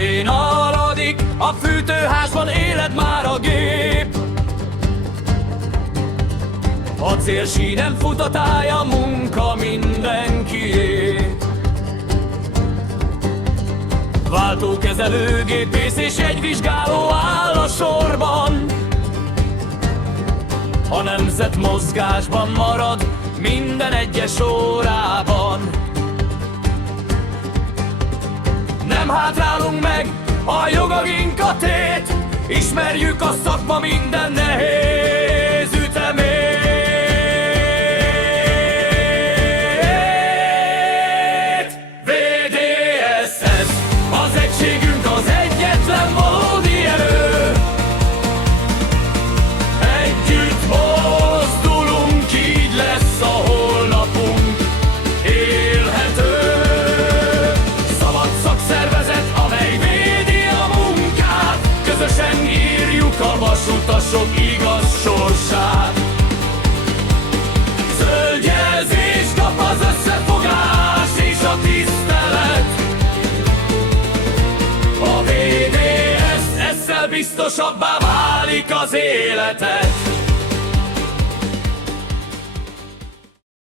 elején haladik, a fűtőházban éled már a gép. Acélsínen fut a táj, a munka mindenkié. Váltókezelőgépész és egy vizsgáló áll a sorban. A nemzet mozgásban marad minden egyes órában. Nem hátrálunk meg, a jogagink a tét, ismerjük a szakma minden nehéz ütemét. VDSS, az egységünk az egyetlen valódi erő. Együtt mozdulunk, így lesz a holnapunk élhető. Szabad szakszervezet, amely védi a munkát, közösen írjuk a vasutasok igaz sorsát. Zöld jelzést kap az összefogás és a tisztelet. A VDSS-szel biztosabbá válik az életed.